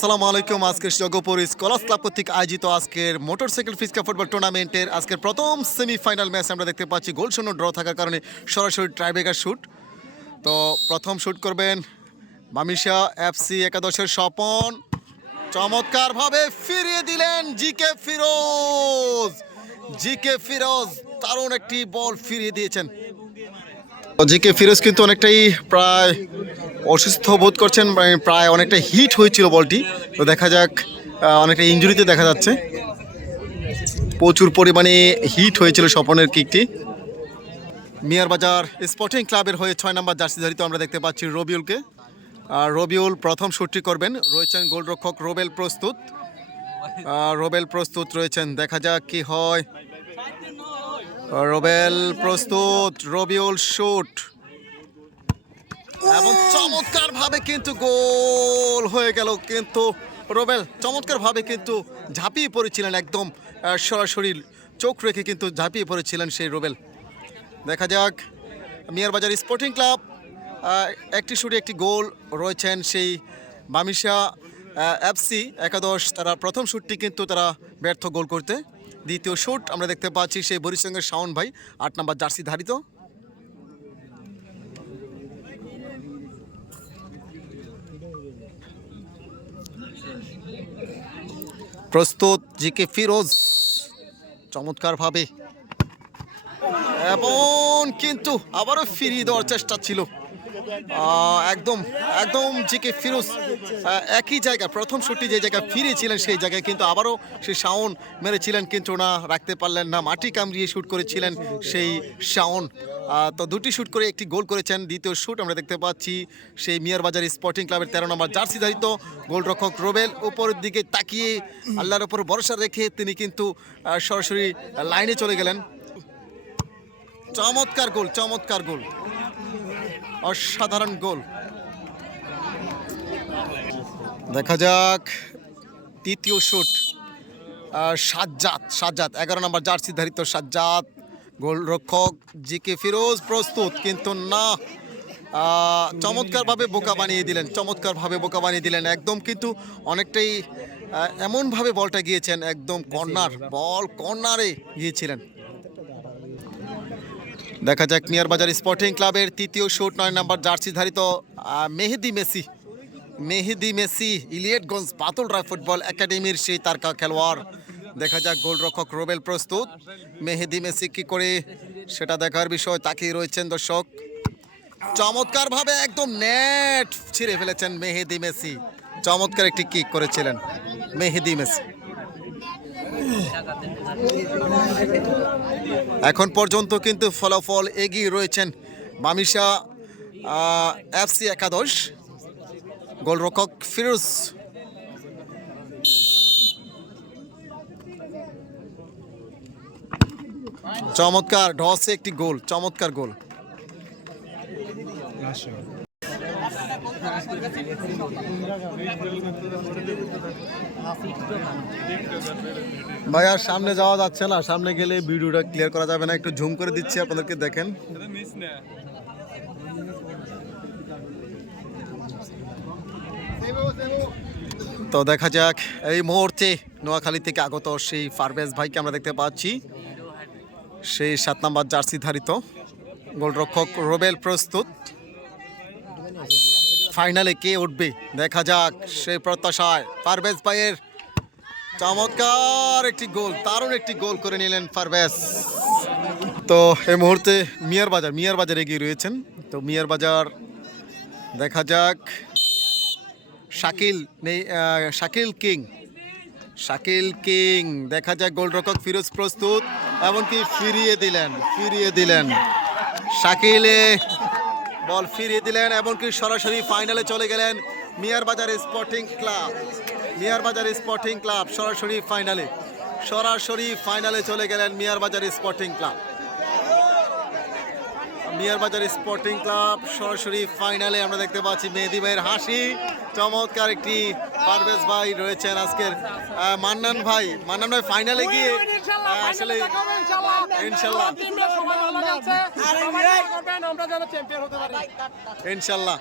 আসসালামু আলাইকুম। আজকের জগপুর স্কলার্স ক্লাব কর্তৃক আয়োজিত আজকের মোটরসাইকেল ফিসকা ফুটবল টুর্নামেন্টের আজকের প্রথম সেমিফাইনাল ম্যাচ আমরা দেখতে পাচ্ছি গোল শূন্য ড্র থাকার কারণে সরাসরি ট্রাইব্রেকার শুট। তো প্রথম শুট করবেন মামিশা এফসি একাদশের স্বপন, চমৎকারভাবে ফিরিয়ে দিলেন জিকে ফিরোজ দারুণ একটি বল ফিরিয়ে দিয়েছেন। জিকে ফিরোজ কিন্তু অনেকটাই প্রায় অসুস্থ বোধ করছেন, প্রায় অনেকটা হিট হয়েছিল বলটি। তো দেখা যাক, অনেকটা ইনজুরিতে দেখা যাচ্ছে, প্রচুর পরিমাণে হিট হয়েছিল স্বপনের কিকটি। মিয়ারবাজার স্পোর্টিং ক্লাবের হয়ে 6 নম্বর জার্সি ধারিত আমরা দেখতে পাচ্ছি রবিউলকে। রবিউল প্রথম শুটটি করবেন, রয়েছেন গোলরক্ষক রোবেল প্রস্তুত রয়েছেন। দেখা যাক কি হয়। রোবেল প্রস্তুত, রবিউল শুট এবং চমৎকার ভাবে কিন্তু গোল হয়ে গেল। কিন্তু রোবেল চমৎকার ভাবে কিন্তু ঝাঁপিয়ে পড়েছিলেন, একদম সরাসরি চোখ রেখে কিন্তু ঝাঁপিয়ে পড়েছিলেন সেই রোবেল। দেখা যাক, মিয়ারবাজার স্পোর্টিং ক্লাব একটি শুটে একটি গোল রয়েছেন সেই মামিশা এফসি একাদশ। তারা প্রথম শুটটি কিন্তু তারা ব্যর্থ গোল করতে। দ্বিতীয় শুট আমরা দেখতে পাচ্ছি সেই বরিসঙ্গের শাওন ভাই 8 নম্বর জার্সি ধারিত। প্রস্তুত জিকে ফিরোজ চমৎকারভাবে, এবং কিন্তু আবারও ফিরিয়ে দেওয়ার চেষ্টা ছিল। একদম জিকে ফিরোজ একই জায়গা, প্রথম শুটটি যে জায়গায় ফিরেছিলেন সেই জায়গায় কিন্তু আবারও সেই শাওন মেরেছিলেন, কিন্তু না রাখতে পারলেন না, মাটি কামড়িয়ে শুট করেছিলেন সেই শাওন। তো দুটি শুট করে একটি গোল করেছেন। দ্বিতীয় শুট আমরা দেখতে পাচ্ছি সেই মিয়ারবাজার স্পোর্টিং ক্লাবের 13 নম্বর জার্সি ধারিত গোলরক্ষক রোবেল উপরের দিকে তাকিয়ে আল্লাহর উপর ভরসা রেখে তিনি কিন্তু সরাসরি লাইনে চলে গেলেন। চমৎকার গোল, অসাধারণ গোল। দেখা যাক তৃতীয় শুট, সাজ্জাদ 11 নম্বর জার্সি ধারিত সাজ্জাদ গোলরক্ষক জিকে ফিরোজ প্রস্তুত, কিন্তু না, চমৎকারভাবে বোকা বানিয়ে দিলেন একদম, কিন্তু অনেকটাই এমনভাবে বলটা গিয়েছেন, একদম কর্নারে গিয়েছিলেন। দেখা যাক মিয়ারবাজার স্পোর্টিং ক্লাবের তৃতীয় শুট 9 নম্বর জার্সি ধারিত মেহেদি মেসি ইলিয়েটগঞ্জ বাতুলরায় ফুটবল একাডেমির সেই তারকা খেলোয়াড়। দেখা যাক গোলরক্ষক রোবেল প্রস্তুত, মেহেদি মেসি কি করে সেটা দেখার বিষয়, তাকিয়ে রয়েছেন দর্শক। চমৎকারভাবে একদম নেট ছিঁড়ে ফেলেছেন মেহেদি মেসি, চমৎকার একটি কিক করেছিলেন মেহেদি মেসি। এখন পর্যন্ত কিন্তু ফলাফল এগিয়ে রয়েছেন মামিশা এফসি একাদশ। গোলরক্ষক ফিরোজ চমৎকার ঢসে একটি গোল, চমৎকার গোল। ভাই আর সামনে যাওয়া যাচ্ছে না, সামনে গেলে ভিডিওটা ক্লিয়ার করা যাবে না, একটু জুম করে দিচ্ছি আপনাদেরকে দেখেন। তো দেখা যাক, এই মুহূর্তে নোয়াখালী থেকে আগত সেই ফারভেজ ভাইকে আমরা দেখতে পাচ্ছি, সেই 7 নম্বর জার্সি ধারিত গোলরক্ষক রোবেল প্রস্তুত। ফাইনালে কে উঠবে দেখা যাক, সেই প্রত্যাশায় ফারভেজ ভাইয়ের চমৎকার একটি গোল, দারুণ একটি গোল করে নিলেন ফারভেজ। তো এই মুহূর্তে মিয়ারবাজার এগিয়ে রয়েছেন। তো মিয়ারবাজার দেখা যাক, শাকিল কিং দেখা যাক, গোলরক্ষক ফিরোজ প্রস্তুত, এমনকি ফিরিয়ে দিলেন শাকিলে বল ফিরিয়ে দিলেন, এমনকি সরাসরি ফাইনালে চলে গেলেন মিয়ারবাজার স্পোর্টিং ক্লাব সরাসরি ফাইনালে চলে গেলেন মিয়ারবাজার স্পোর্টিং ক্লাব সরাসরি ফাইনালে। আমরা দেখতে পাচ্ছি মেহেদি ভাইয়ের হাসি, চমৎকার একটি পারভেজ ভাই রয়েছেন আজকের। মান্নান ভাই ফাইনালে গিয়ে আসলে ইনশাল্লাহ